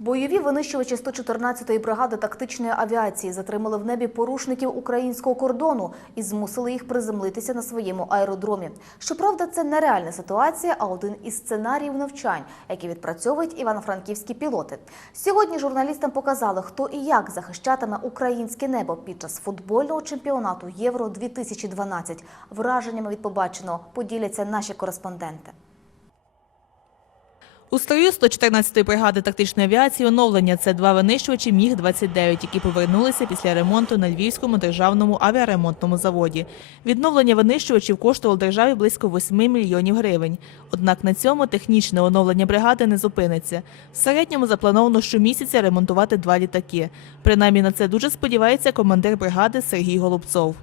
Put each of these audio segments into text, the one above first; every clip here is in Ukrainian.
Бойові винищувачі 114-ї бригади тактичної авіації затримали в небі порушників українського кордону і змусили їх приземлитися на своєму аеродромі. Щоправда, це нереальна ситуація, а один із сценаріїв навчань, які відпрацьовують івано-франківські пілоти. Сьогодні журналістам показали, хто і як захищатиме українське небо під час футбольного чемпіонату Євро 2012 Враженнями від побаченого поділяться наші кореспонденти. У строю 114-ї бригади тактичної авіації оновлення це два винищувачі Міг-29, які повернулися після ремонту на Львівському державному авіаремонтному заводі. Відновлення винищувачів коштувало державі близько 8 мільйонів гривень. Однак на цьому технічне оновлення бригади не зупиниться. В середньому заплановано щомісяця ремонтувати два літаки. Принаймні на це дуже сподівається командир бригади Сергій Голубцов.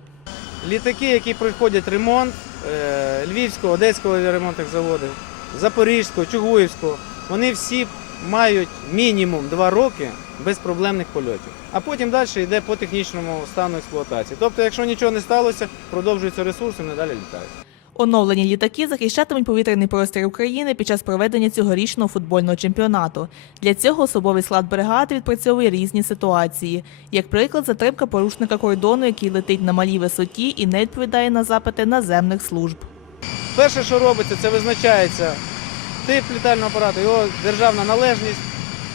Літаки, які проходять ремонт е, Львівського, Одеського авіаремонтних заводів, Запорізького, Чугуївського, вони всі мають мінімум 2 роки безпроблемних польотів. А потім далі йде по технічному стану експлуатації. Тобто, якщо нічого не сталося, продовжується ресурс і вони літають. Оновлені літаки захищатимуть повітряний простір України під час проведення цьогорічного футбольного чемпіонату. Для цього особовий склад бригади відпрацьовує різні ситуації. Як приклад, затримка порушника кордону, який летить на малій висоті і не відповідає на запити наземних служб. Перше, що робиться, це визначається тип літального апарату, його державна належність,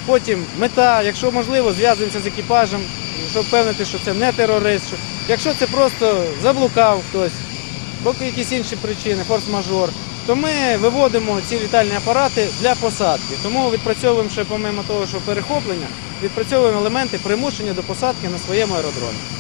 потім мета, якщо можливо, зв'язуємося з екіпажем, щоб впевнити, що це не терорист. що- Якщо це просто заблукав хтось, поки якісь інші причини, форс-мажор, то ми виводимо ці літальні апарати для посадки. Тому відпрацьовуємо ще, помимо того, що перехоплення, відпрацьовуємо елементи примушення до посадки на своєму аеродромі.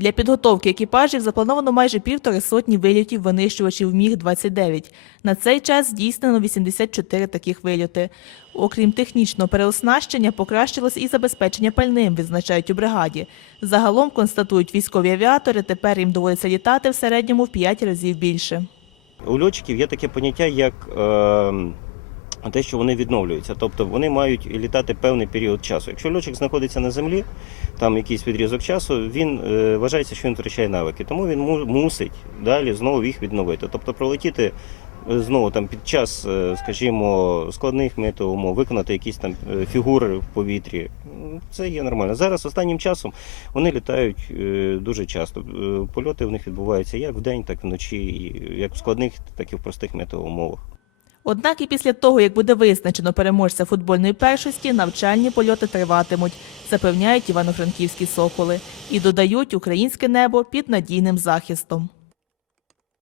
Для підготовки екіпажів заплановано майже півтори сотні вильотів винищувачів Міг-29. На цей час здійснено 84 таких вильоти. Окрім технічного переоснащення, покращилось і забезпечення пальним, відзначають у бригаді. Загалом, констатують військові авіатори, тепер їм доводиться літати в середньому в 5 разів більше. У льотчиків є таке поняття, як е, те, що вони відновлюються. Тобто вони мають літати певний період часу. Якщо льотчик знаходиться на землі, там якийсь відрізок часу, він е, вважається, що він втрачає навики. Тому він мусить далі знову їх відновити. Тобто пролетіти е, знову там під час, е, скажімо, складних метеоумов, виконати якісь там е, фігури в повітрі. Це є нормально. Зараз останнім часом вони літають дуже часто. Польоти в них відбуваються як вдень, так і вночі, як в складних, так і в простих метеоумовах. Однак і після того, як буде визначено переможця футбольної першості, навчальні польоти триватимуть, запевняють івано-франківські соколи, і додають українське небо під надійним захистом.